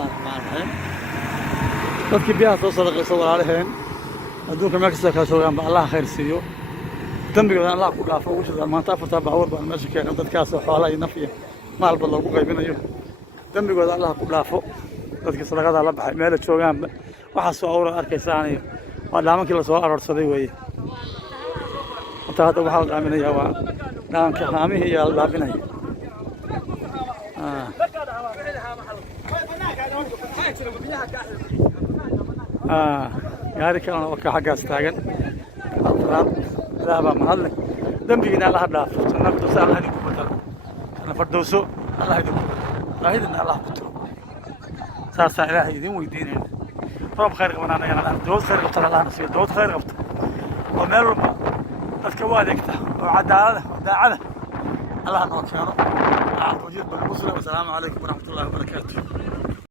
الله الرحمن الرحيم. dadkii biyaha soo sadaqaysa walaalaheen adduunka meel kasta kala joogaan ba Allah khayr siiyo dambigooda Allah ku dhaafo ugu shidaan maanta afarta baabuur baan meesha keenay dadkaas oo xoolaha iyo naf iyo maalba loogu qaybinayo dambigooda Allah ku dhaafo dadkii sadaqada la baxay meel joogaan waxa soo awra arkaysaan iyo waa dhaamankii la soo aroorsaday weeye inta hadda waxa la dhaaminayaa waa dhaanka haamihi iyo la dhaaminaya gaari kalena oo ka xaggaas taagan afraad ilaahbaa mahadle dembigiina allaha dhaafo janna firdowsa allah idinku badalo janna firdowso allah idinku badalo baahidina allah ku tiro saasaa ilaahay idin weydiinayna roob khayr qabana anagana dowlad khayr qabtana allahna siiyo dowlad khayr qabta oo meel walba dadka u adeegta oo cadaalada oo daacada allah noo keeno wajid bal muslim assalaamu calaykum waraxmatullaahi wabarakaatuh